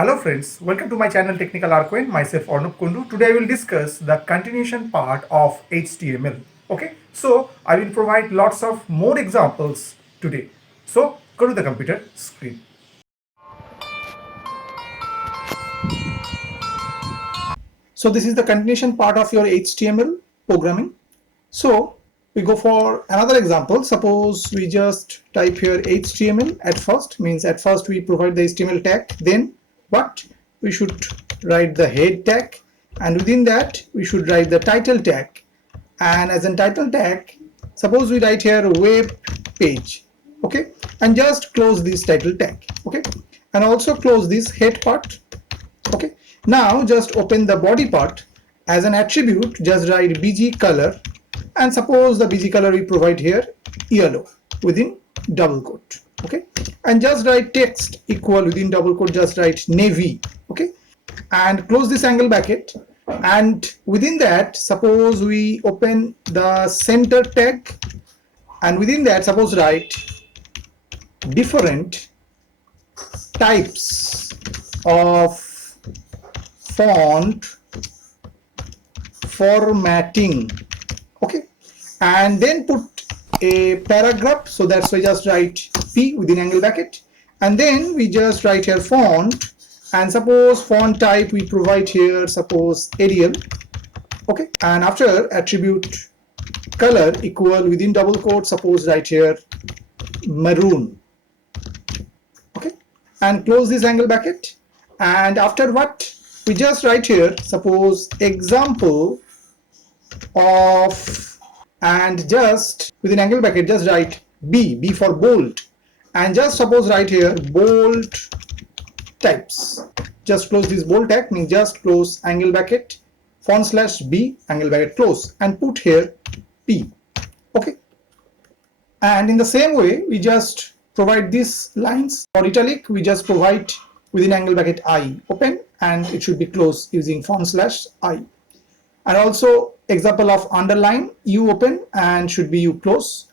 Hello friends, welcome to my channel Technical Arquin. Myself Arnab Kundu. Today I will discuss the continuation part of HTML. Okay, so I will provide lots of more examples today. So go to the computer screen. So this is the continuation part of your HTML programming. So we go for another example. Suppose we just type here HTML at first, means at first we provide the HTML tag, then what we should write the head tag, and within that we should write the title tag, and as a title tag suppose we write here web page, okay, and just close this title tag, okay, and also close this head part, okay. Now just open the body part. As an attribute just write bg color, and suppose the bg color we provide here yellow within double quote, okay, and just write text equal within double quote, just write navy, okay, and close this angle bracket, and within that suppose we open the center tag, and within that suppose write different types of font formatting, okay, and then put a paragraph, so that's why just write p within angle bracket, and then we just write here font, and suppose font type we provide here suppose Arial, okay, and after attribute color equal within double quote suppose write here maroon, okay, and close this angle bracket, and after what we just write here suppose example of, and just within angle bracket just write B for bold, and just suppose write here bold types. Just close this bold tag, means just close angle bracket /B angle bracket close, and put here P, okay. And in the same way we just provide these lines. For italic we just provide within angle bracket I open, and it should be closed using /I. And also example of underline U open and should be U close.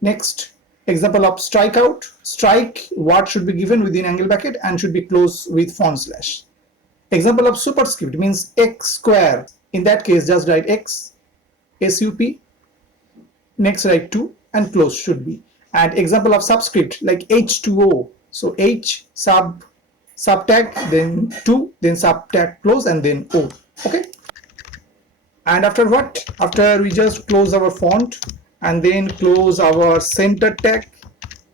Next example of strikeout, strike word should be given within angle bracket and should be closed with /. Example of superscript means x square, in that case just write x sup, next write 2 and close should be. And example of subscript like h2o, so h sub tag, then 2, then sub tag close, and then o, okay. And after what, after we just close our font, and then close our center tag,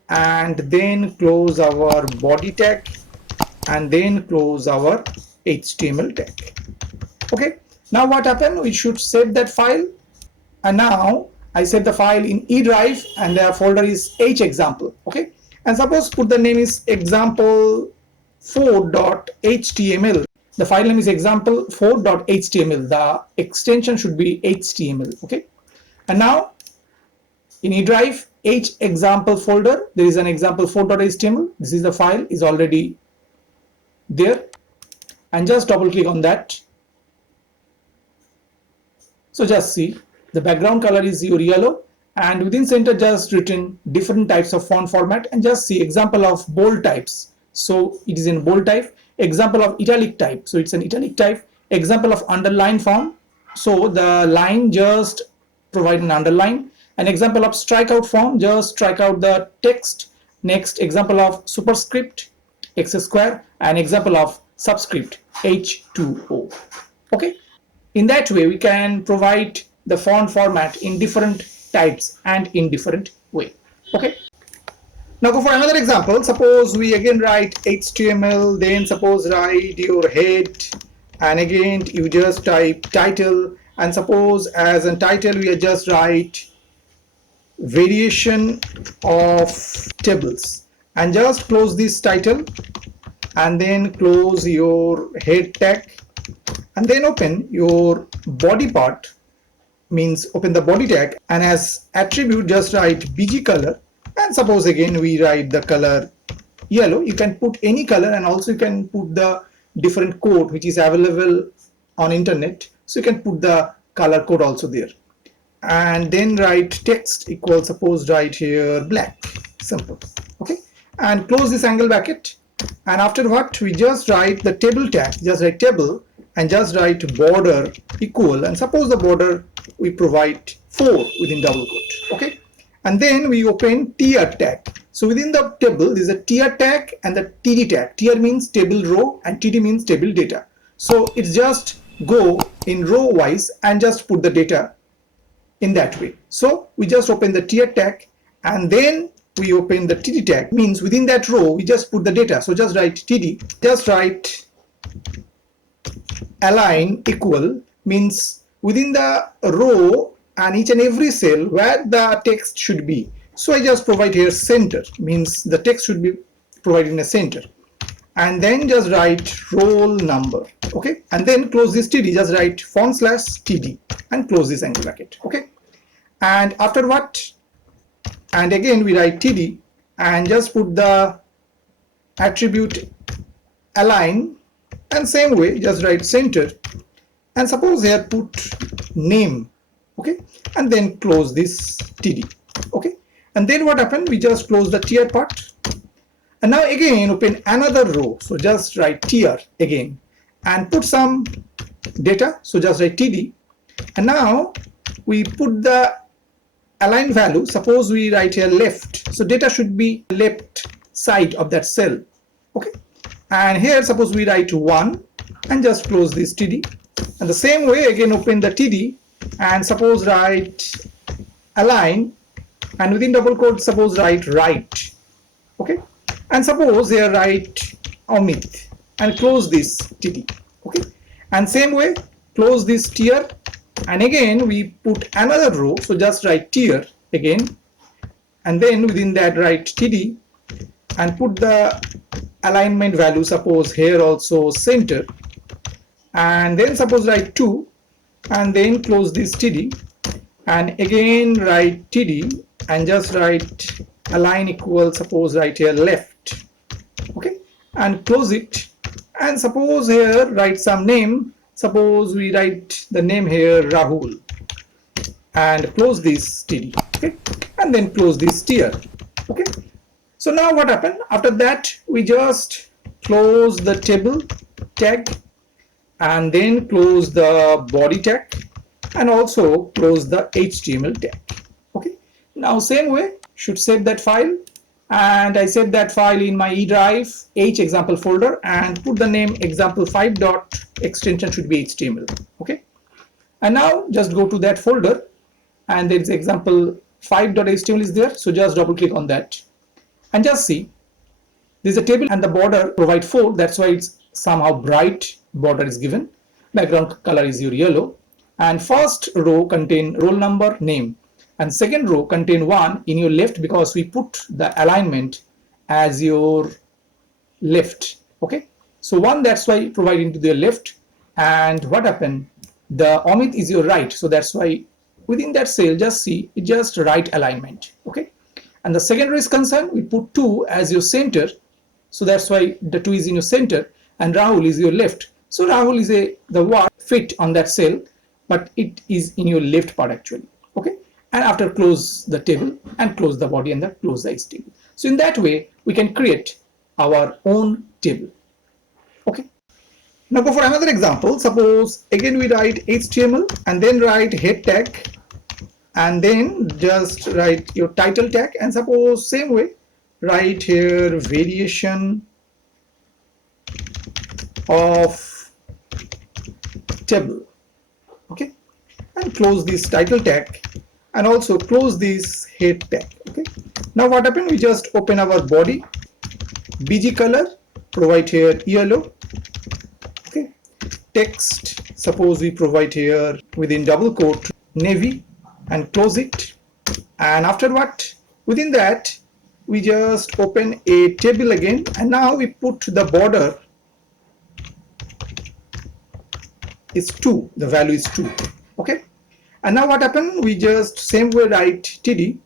and then close our body tag, and then close our HTML tag, okay. Now what happened, we should save that file, and now I save the file in E drive, and the folder is hexample, okay, and suppose put the name is example4.html. The file name is example4.html. The extension should be HTML, okay. And now in E drive hexample folder there is an example4.html. This is the file is already there, and just double click on that. So just see the background color is your yellow, and within center just written different types of font format, and just see example of bold types, so it is in bold type. Example of italic type, so it's an italic type. Example of underline form, so the line just provide an underline. An example of strikeout form, just strike out the text. Next example of superscript x square, and example of subscript h2o, okay. In that way we can provide the font format in different types and in different way, okay. Now go for another example. Suppose we again write HTML, then suppose write your head, and again you just type title, and suppose as a title we just write variation of tables, and just close this title, and then close your head tag, and then open your body part, means open the body tag, and as attribute just write bg color, and suppose again we write the color yellow. You can put any color, and also you can put the different code which is available on internet, so you can put the color code also there, and then write text equal, suppose write here black, simple, okay, and close this angle bracket, and after what, we just write the table tag, just write table and just write border equal, and suppose the border we provide 4 within double quote. Okay, and then we open tier tag. So within the table there is a tier tag and the td tag. Tier means table row and td means table data. So it's just go in row wise and just put the data in that way. So we just open the tier tag and then we open the td tag, means within that row we just put the data. So just write td, just write align equal, means within the row and each and every cell where the text should be. So I just provide here center, means the text should be provided in a center, and then just write roll number. Okay, and then close this td, just write font/td and close this angle bracket. Okay, and after what, and again we write td and just put the attribute align, and same way just write center and suppose here put name. Okay, and then close this td. Okay, and then what happened, we just close the tier part, and now again open another row. So just write tier again and put some data. So just write td, and now we put the align value. Suppose we write here left, so data should be left side of that cell. Okay, and here suppose we write 1 and just close this td, and the same way again open the td and suppose write align, and within double quote suppose write right. Okay, and suppose here write Amit and close this td. Okay, and same way close this tier, and again we put another row. So just write tier again, and then within that write td and put the alignment value, suppose here also center, and then suppose write 2 and then close this td, and again write td and just write align equal, suppose write here left. Okay, and close it, and suppose here write some name. Suppose we write the name here Rahul and close this td. Okay, and then close this tier. Okay, so now what happened, after that we just close the table tag and then close the body tag and also close the HTML tag. Okay, now same way should save that file, and I save that file in my E drive H example folder and put the name example5 dot extension should be HTML. Okay, and now just go to that folder and there is example5.html is there. So just double click on that and just see there's a table and the border provide 4. That's why it's somehow bright border is given. Background color is your yellow, and first row contain roll number name and second row contain 1 in your left because we put the alignment as your left. Okay, so 1, that's why provide into the left, and what happened, the Amit is your right, so that's why within that cell just see it just right alignment. Okay, and the second row is concerned, we put 2 as your center, so that's why the 2 is in your center, and Rahul is your left. So Rahul is the word fit on that cell, but it is in your left part actually. Okay, and after close the table and close the body and then close the HTML. So in that way we can create our own table. Okay, now go for another example. Suppose again we write HTML and then write head tag and then just write your title tag, and suppose same way write here variation of table. Okay, and close this title tag and also close this head tag. Okay, now what happened, we just open our body, bg color provide here yellow. Okay, text suppose we provide here within double quote navy and close it, and after what, within that we just open a table again, and now we put the border is 2, the value is 2. Okay, and now what happened, we just same way write td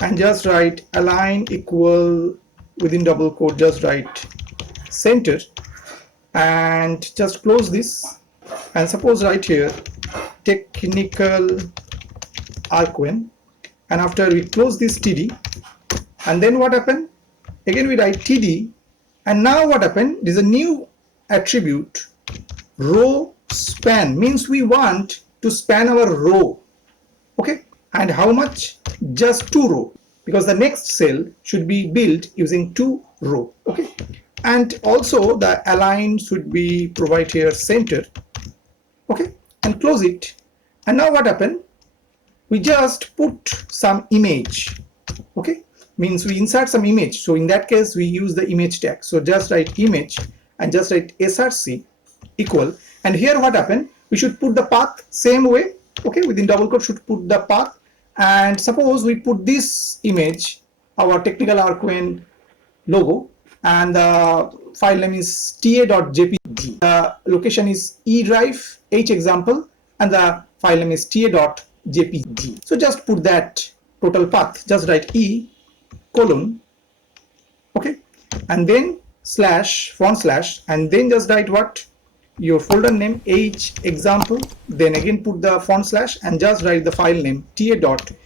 and just write align equal within double quote just write center and just close this, and suppose right here technical arquen, and after we close this td, and then what happened, again we write td And now what happened? There's a new attribute, row span, means we want to span our row. Okay, and how much? Just 2 row, because the next cell should be built using 2 row. Okay, and also the align should be provide here center. Okay, and close it. And now what happened? We just put some image. Okay, means we insert some image. So in that case we use the image tag. So just write image and just write src equal, and here what happened? We should put the path same way. Okay, within double quote should put the path, and suppose we put this image, our technical arcane logo, and the file name is ta.jpg. The location is e drive h example, and the file name is ta.jpg. So just put that total path, just write e colon, okay, and then slash font slash, and then just write what? Your folder name h example, then again put the font slash and just write the file name ta.jpg.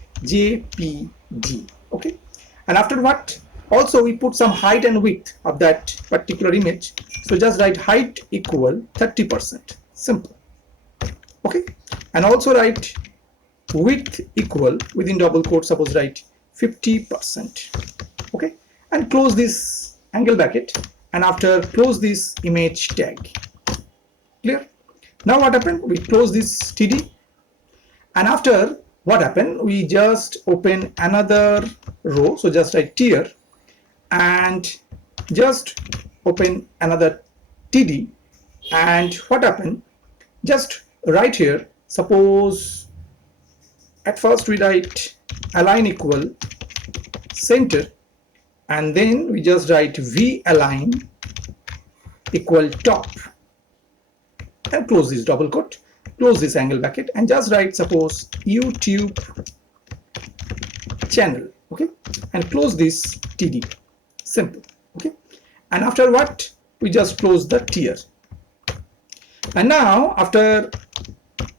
Okay, and after what? Also we put some height and width of that particular image. So just write height equal 30%, simple. Okay, and also write width equal, within double quote suppose write 50%. Okay, and close this angle bracket, and after close this image tag. Clear? Now what happened? We close this td, and after what happened? We just open another row. So just write tier and just open another td, and what happened? Just right here, suppose at first we write align equal center, and then we just write v align equal top, and close this double quote, close this angle bracket, and just write suppose YouTube channel. Okay, and close this td, simple. Okay, and after what? We just close the tier. And now after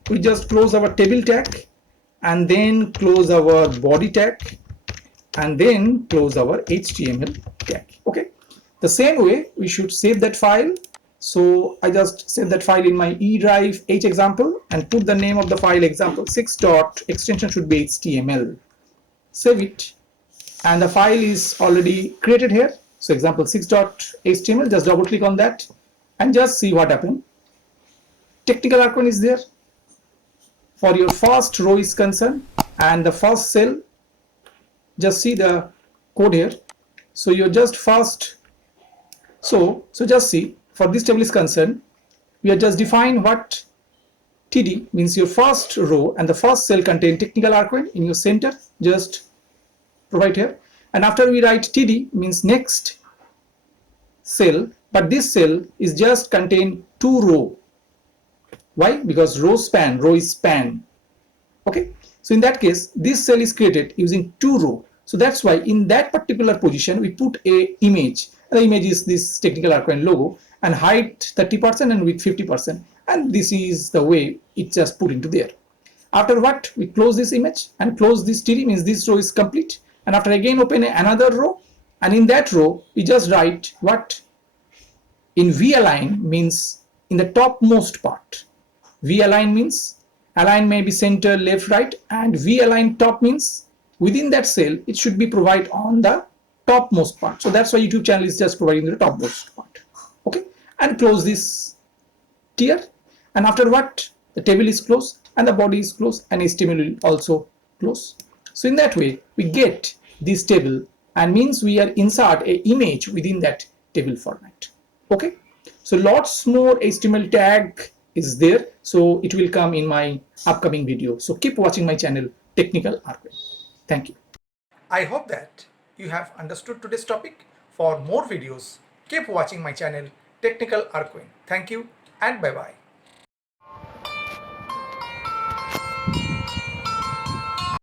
we just close our table tag, and then close our body tag, and then close our HTML tag. Okay, the same way we should save that file. So I just save that file in my E drive H example and put the name of the file example6 dot extension should be HTML. Save it, and the file is already created here. So example6 dot HTML, just double click on that and just see what happened. Technical arcane is there for your first row is concerned, and the first cell, just see the code here. So you're just first, so just see, for this table is concerned, we are just define what td means your first row, and the first cell contain technical arcane in your center, just provide here. And after we write td means next cell, but this cell is just contain 2 row. Why? Because row is span. Okay, so in that case this cell is created using 2 row. So that's why in that particular position we put a image. The image is this technical arcane logo, and height 30% and width 50%, and this is the way it just put into there. After what? We close this image and close this td means this row is complete, and after again open another row, and in that row we just write what? In v align means in the topmost part. V align means align may be center, left, right, and v align top means within that cell it should be provided on the topmost part. So that's why YouTube channel is just providing the topmost part. Okay, and close this tier, and after what? The table is closed and the body is closed, and HTML will also close. So in that way we get this table, and means we are insert a image within that table format. Okay, so lots more HTML tag is there, so it will come in my upcoming video. So keep watching my channel Technical Arcane. Thank you. I hope that you have understood today's topic. For more videos, keep watching my channel Technical Arcane. Thank you and bye bye.